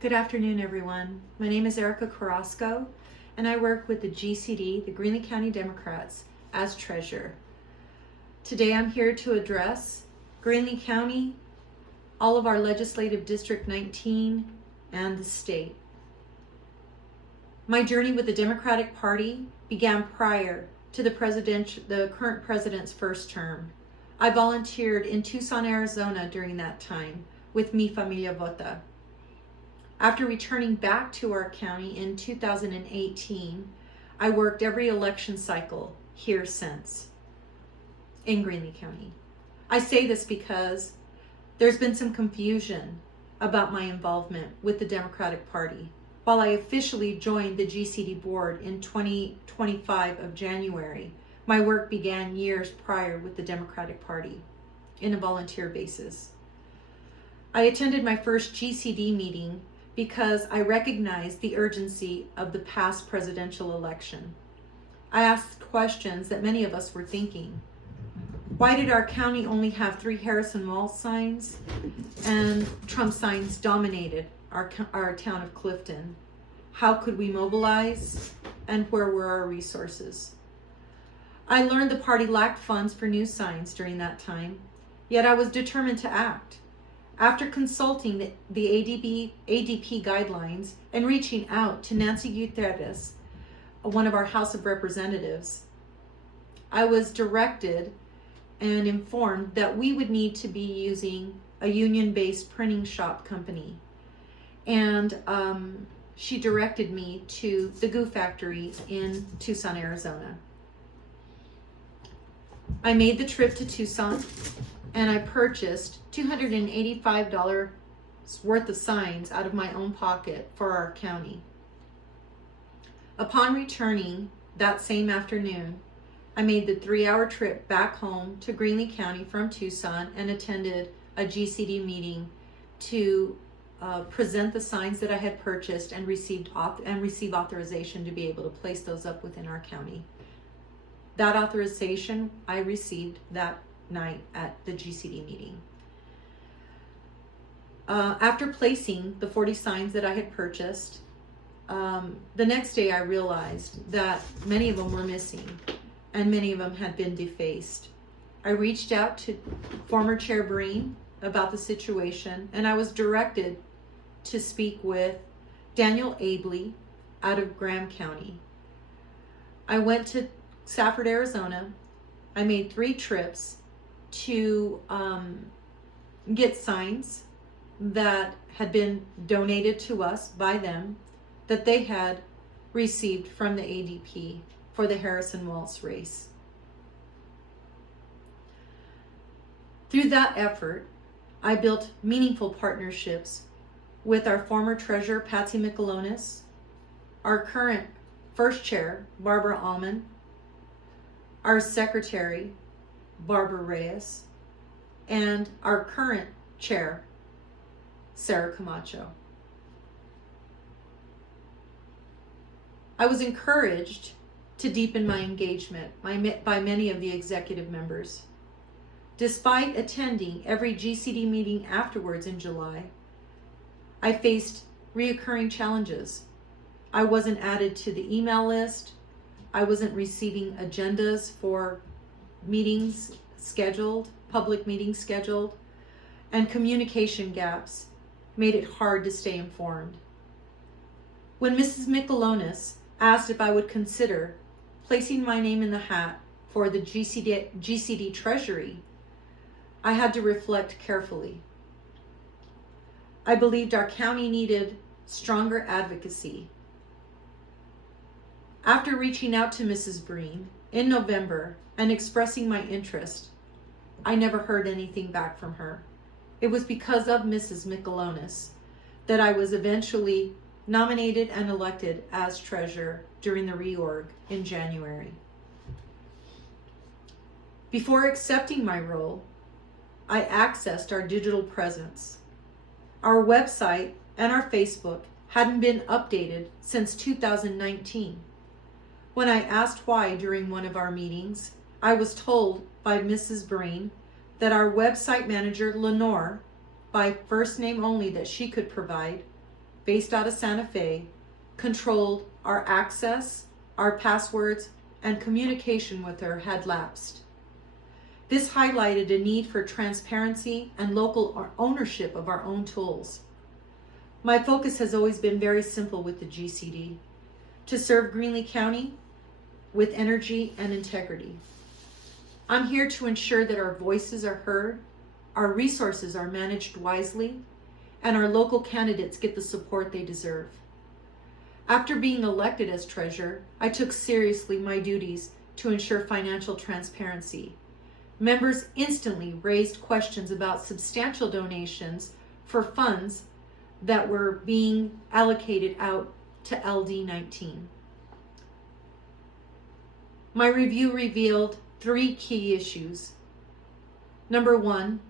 Good afternoon, everyone. My name is Erica Carrasco, and I work with the GCD, the Greenlee County Democrats, as treasurer. Today I'm here to address Greenlee County, all of our legislative District 19, and the state. My journey with the Democratic Party began prior to the current president's first term. I volunteered in Tucson, Arizona during that time with Mi Familia Vota. After returning back to our county in 2018, I worked every election cycle here since in Greenlee County. I say this because there's been some confusion about my involvement with the Democratic Party. While I officially joined the GCD board in 2025 of January, my work began years prior with the Democratic Party in a volunteer basis. I attended my first GCD meeting because I recognized the urgency of the past presidential election. I asked questions that many of us were thinking. Why did our county only have 3 Harrison Mall signs and Trump signs dominated our town of Clifton? How could we mobilize, and where were our resources? I learned the party lacked funds for new signs during that time, yet I was determined to act. After consulting the ADP guidelines and reaching out to Nancy Gutierrez, one of our House of Representatives, I was directed and informed that we would need to be using a union-based printing shop company. And she directed me to the Goo Factory in Tucson, Arizona. I made the trip to Tucson, and I purchased $285 worth of signs out of my own pocket for our county. Upon returning that same afternoon, I made the 3-hour trip back home to Greenlee County from Tucson and attended a GCD meeting to present the signs that I had purchased and receive authorization to be able to place those up within our county. That authorization I received that night at the GCD meeting. After placing the 40 signs that I had purchased, the next day I realized that many of them were missing and many of them had been defaced. I reached out to former Chair Breen about the situation, and I was directed to speak with Daniel Abley out of Graham County. I went to Safford, Arizona. I made 3 trips to get signs that had been donated to us by them that they had received from the ADP for the Harrison Waltz race. Through that effort, I built meaningful partnerships with our former treasurer, Patsy Michelonis, our current first chair, Barbara Allman, our secretary, Barbara Reyes, and our current chair, Sarah Camacho. I was encouraged to deepen my engagement by many of the executive members. Despite attending every GCD meeting afterwards in July, I faced reoccurring challenges. I wasn't added to the email list. I wasn't receiving agendas for meetings scheduled, public meetings scheduled, and communication gaps made it hard to stay informed. When Mrs. Michelonis asked if I would consider placing my name in the hat for the GCD Treasury, I had to reflect carefully. I believed our county needed stronger advocacy. After reaching out to Mrs. Breen in November and expressing my interest, I never heard anything back from her. It was because of Mrs. Michelonis that I was eventually nominated and elected as treasurer during the reorg in January. Before accepting my role, I accessed our digital presence. Our website and our Facebook hadn't been updated since 2019. When I asked why during one of our meetings, I was told by Mrs. Breen that our website manager, Lenore, by first name only that she could provide, based out of Santa Fe, controlled our access, our passwords, and communication with her had lapsed. This highlighted a need for transparency and local ownership of our own tools. My focus has always been very simple with the GCD: to serve Greenlee County with energy and integrity. I'm here to ensure that our voices are heard, our resources are managed wisely, and our local candidates get the support they deserve. After being elected as treasurer, I took seriously my duties to ensure financial transparency. Members instantly raised questions about substantial donations for funds that were being allocated out to LD19. My review revealed 3 key issues. Number 1,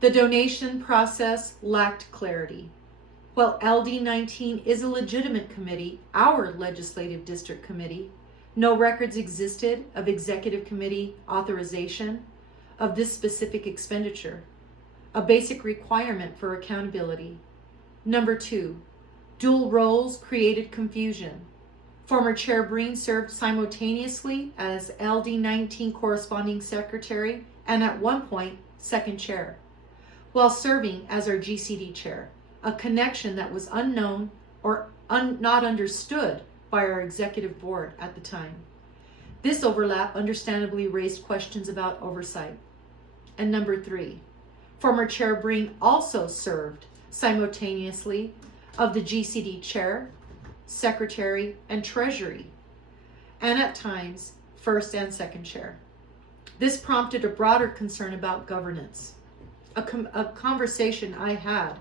the donation process lacked clarity. While LD19 is a legitimate committee, our legislative district committee, no records existed of executive committee authorization of this specific expenditure, a basic requirement for accountability. Number 2, dual roles created confusion. Former Chair Breen served simultaneously as LD19 corresponding secretary and at one point second chair, while serving as our GCD chair, a connection that was unknown or not understood by our executive board at the time. This overlap understandably raised questions about oversight. And number 3, former Chair Breen also served simultaneously of the GCD chair, secretary, and treasury, and at times first and second chair. This prompted a broader concern about governance, a conversation I had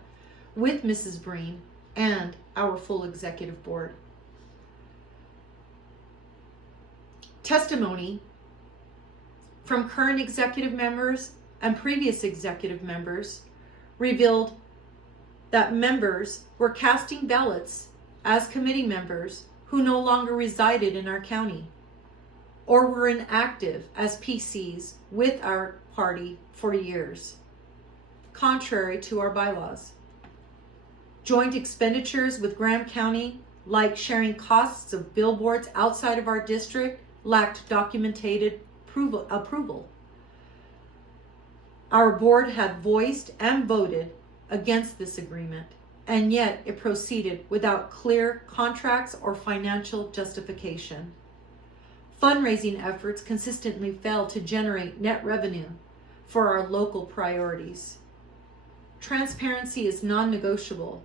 with Mrs. Breen and our full executive board. Testimony from current executive members and previous executive members revealed that members were casting ballots as committee members who no longer resided in our county or were inactive as PCs with our party for years, contrary to our bylaws. Joint expenditures with Graham County, like sharing costs of billboards outside of our district, lacked documented approval. Our board had voiced and voted against this agreement, and yet it proceeded without clear contracts or financial justification. Fundraising efforts consistently failed to generate net revenue for our local priorities. Transparency is non-negotiable.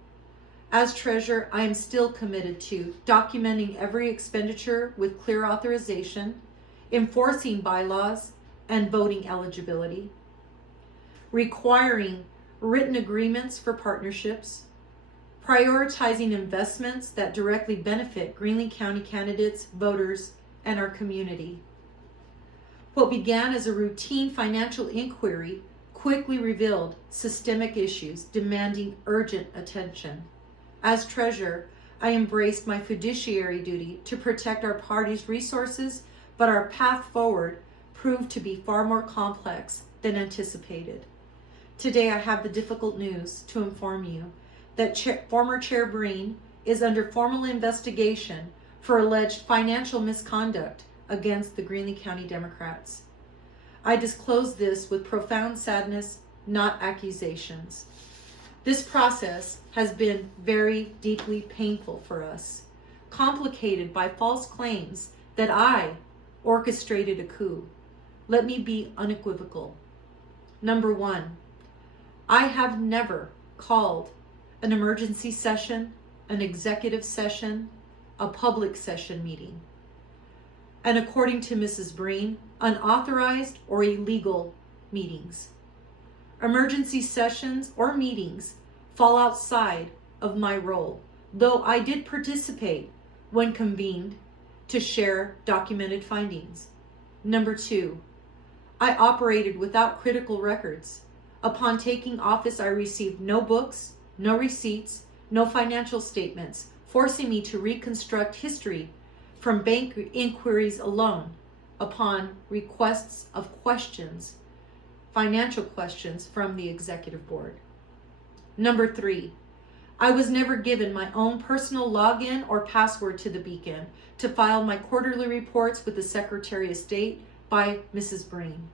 As treasurer, I am still committed to documenting every expenditure with clear authorization, enforcing bylaws and voting eligibility, requiring written agreements for partnerships, prioritizing investments that directly benefit Greenlee County candidates, voters, and our community. What began as a routine financial inquiry quickly revealed systemic issues demanding urgent attention. As treasurer, I embraced my fiduciary duty to protect our party's resources, but our path forward proved to be far more complex than anticipated. Today, I have the difficult news to inform you that former Chair Breen is under formal investigation for alleged financial misconduct against the Greenlee County Democrats. I disclose this with profound sadness, not accusations. This process has been very deeply painful for us, complicated by false claims that I orchestrated a coup. Let me be unequivocal. Number 1, I have never called an emergency session, an executive session, a public session meeting, and according to Mrs. Breen, unauthorized or illegal meetings. Emergency sessions or meetings fall outside of my role, though I did participate when convened to share documented findings. Number 2, I operated without critical records. Upon taking office, I received no books, no receipts, no financial statements, forcing me to reconstruct history from bank inquiries alone upon requests of questions, financial questions from the executive board. Number 3, I was never given my own personal login or password to the Beacon to file my quarterly reports with the Secretary of State by Mrs. Breen.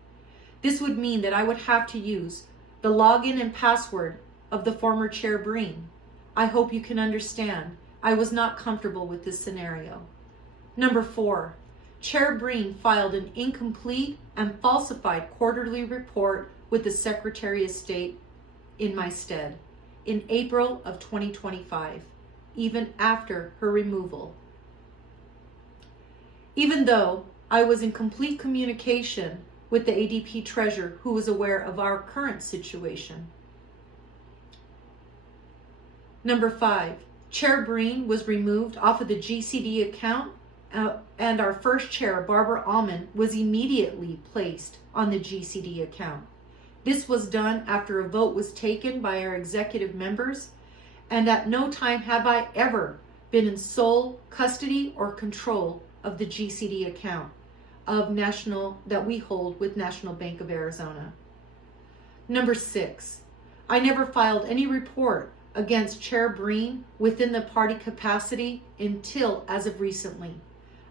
This would mean that I would have to use the login and password of the former Chair Breen. I hope you can understand. I was not comfortable with this scenario. Number 4, Chair Breen filed an incomplete and falsified quarterly report with the Secretary of State in my stead in April of 2025, even after her removal. Even though I was in complete communication with the ADP treasurer, who was aware of our current situation. Number 5, Chair Breen was removed off of the GCD account, and our first chair, Barbara Almond, was immediately placed on the GCD account. This was done after a vote was taken by our executive members, and at no time have I ever been in sole custody or control of the GCD account that we hold with National Bank of Arizona. Number 6, I never filed any report against Chair Breen within the party capacity until as of recently.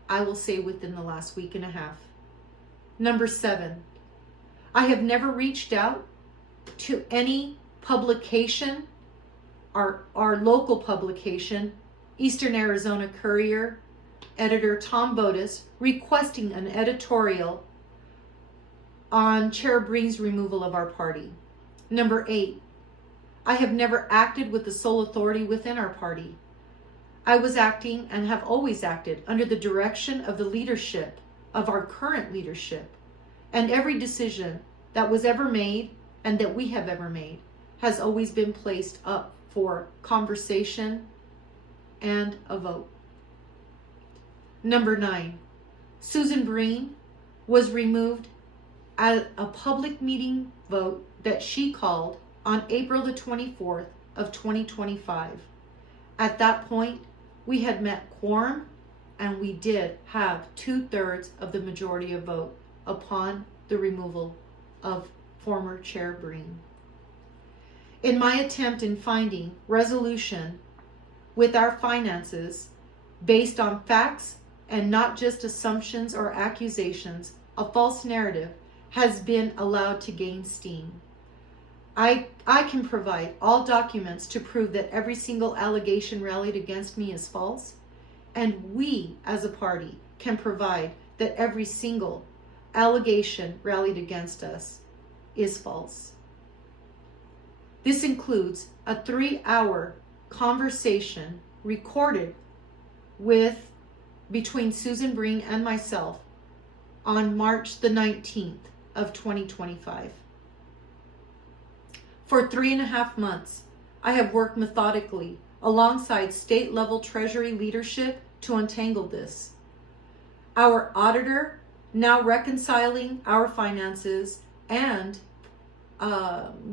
I will say within the last week and a half. Number 7, I have never reached out to any publication, our local publication, Eastern Arizona Courier, editor Tom Bodis, requesting an editorial on Chair Breen's removal of our party. Number 8, I have never acted with the sole authority within our party. I was acting and have always acted under the direction of the leadership, of our current leadership, and every decision that was ever made and that we have ever made has always been placed up for conversation and a vote. Number 9, Susan Breen was removed at a public meeting vote that she called on April the 24th of 2025. At that point, we had met quorum and we did have 2/3 of the majority of vote upon the removal of former Chair Breen. In my attempt in finding resolution with our finances based on facts and not just assumptions or accusations, a false narrative has been allowed to gain steam. I can provide all documents to prove that every single allegation rallied against me is false, and we as a party can provide that every single allegation rallied against us is false. This includes a 3-hour conversation recorded between Susan Breen and myself on March the 19th of 2025. For 3.5 months, I have worked methodically alongside state-level Treasury leadership to untangle this. Our auditor now reconciling our finances and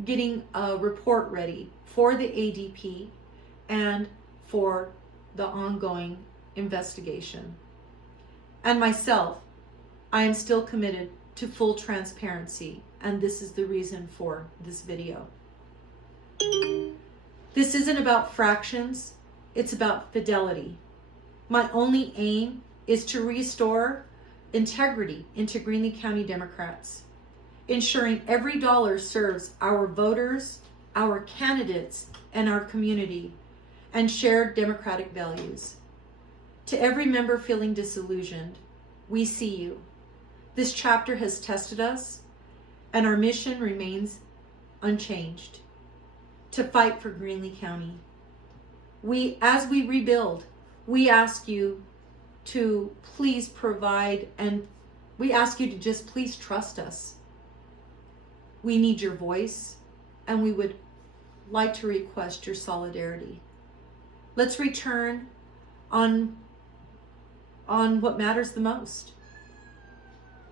getting a report ready for the ADP and for the ongoing investigation. And myself, I am still committed to full transparency, and this is the reason for this video. This isn't about fractions, it's about fidelity. My only aim is to restore integrity into Greenlee County Democrats, ensuring every dollar serves our voters, our candidates, and our community, and shared democratic values. To every member feeling disillusioned, we see you. This chapter has tested us, and our mission remains unchanged: to fight for Greenlee County. As we rebuild, we ask you to please provide, and we ask you to just please trust us. We need your voice, and we would like to request your solidarity. Let's return on what matters the most: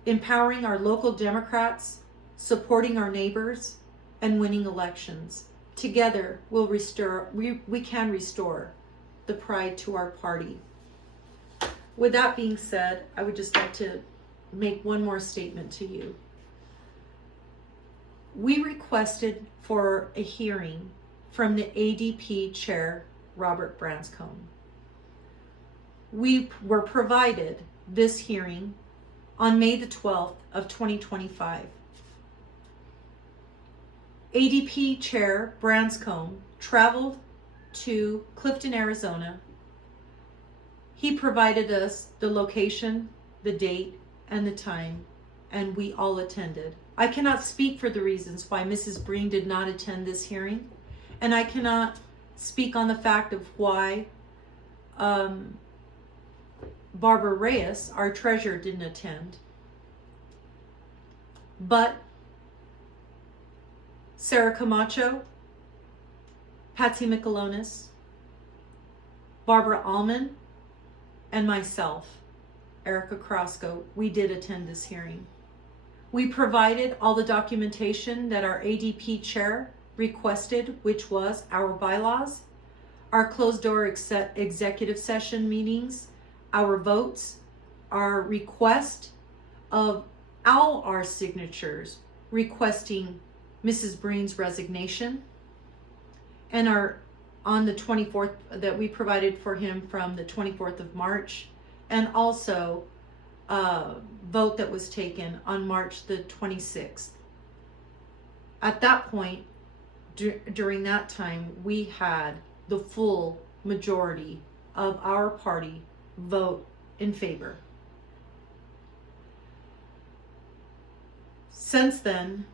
empowering our local Democrats, supporting our neighbors, and winning elections. Together, we can restore the pride to our party. With that being said, I would just like to make one more statement to you. We requested for a hearing from the ADP chair, Robert Branscombe. We were provided this hearing on May the 12th of 2025. ADP chair Branscombe traveled to Clifton, Arizona. He provided us the location, the date, and the time, and we all attended. I cannot speak for the reasons why Mrs. Breen did not attend this hearing, and I cannot speak on the fact of why Barbara Reyes, our treasurer, didn't attend. But Sarah Camacho, Patsy Michelonis, Barbara Allman, and myself, Erica Crosco, we did attend this hearing. We provided all the documentation that our ADP chair requested, which was our bylaws, our closed door executive session meetings, our votes, our request of all our signatures requesting Mrs. Breen's resignation, and our on the 24th that we provided for him from the 24th of March, and also a vote that was taken on March the 26th. At that point, during that time, we had the full majority of our party vote in favor. Since then,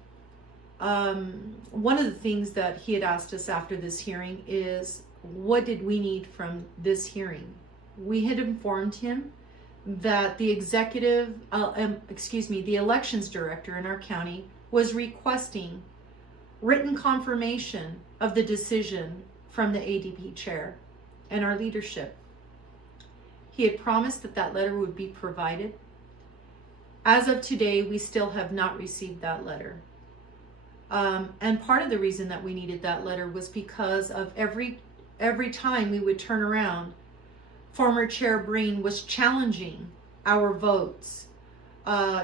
one of the things that he had asked us after this hearing is, what did we need from this hearing? We had informed him that the the elections director in our county was requesting written confirmation of the decision from the ADP chair and our leadership. He had promised that that letter would be provided. As of today, we still have not received that letter. And part of the reason that we needed that letter was because of every time we would turn around, former Chair Breen was challenging our votes,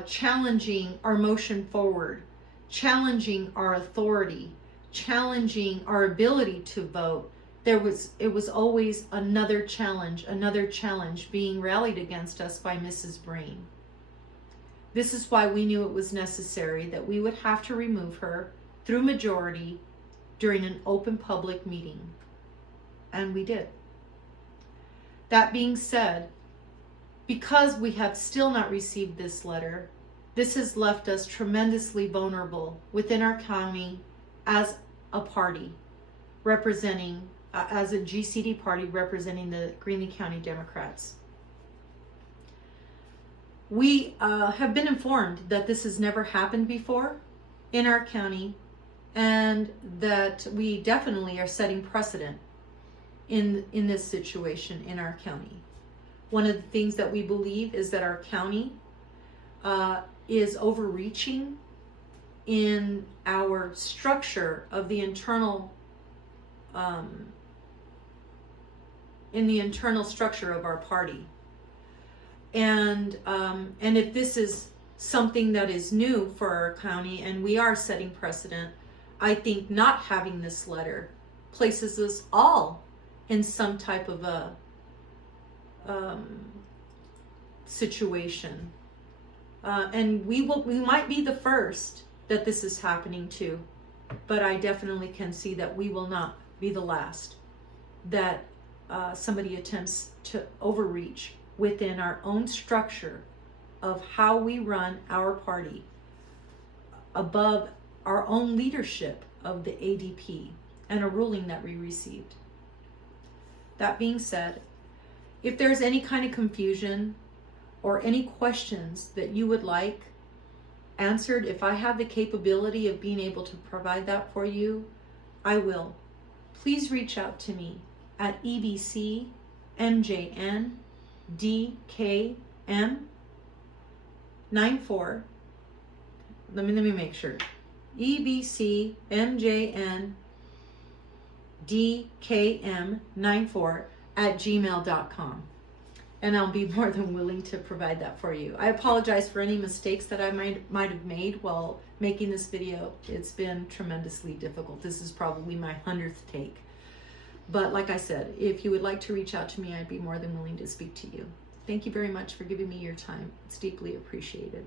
challenging our motion forward, challenging our authority, challenging our ability to vote. It was always another challenge being rallied against us by Mrs. Breen. This is why we knew it was necessary that we would have to remove her through majority during an open public meeting. And we did. That being said, because we have still not received this letter, this has left us tremendously vulnerable within our county as a party representing, as a GCD party representing the Greenlee County Democrats. We have been informed that this has never happened before in our county, and that we definitely are setting precedent in this situation in our county. One of the things that we believe is that our county is overreaching in our structure of the internal structure of our party. And if this is something that is new for our county and we are setting precedent, I think not having this letter places us all in some type of a situation. And we might be the first that this is happening to, but I definitely can see that we will not be the last that somebody attempts to overreach within our own structure of how we run our party above our own leadership of the ADP and a ruling that we received. That being said, if there's any kind of confusion or any questions that you would like answered, if I have the capability of being able to provide that for you, I will. Please reach out to me at EBCMJNDKM94. Let me make sure. EBCMJNDKM94 at gmail.com. And I'll be more than willing to provide that for you. I apologize for any mistakes that I might have made while making this video. It's been tremendously difficult. This is probably my 100th take. But like I said, if you would like to reach out to me, I'd be more than willing to speak to you. Thank you very much for giving me your time. It's deeply appreciated.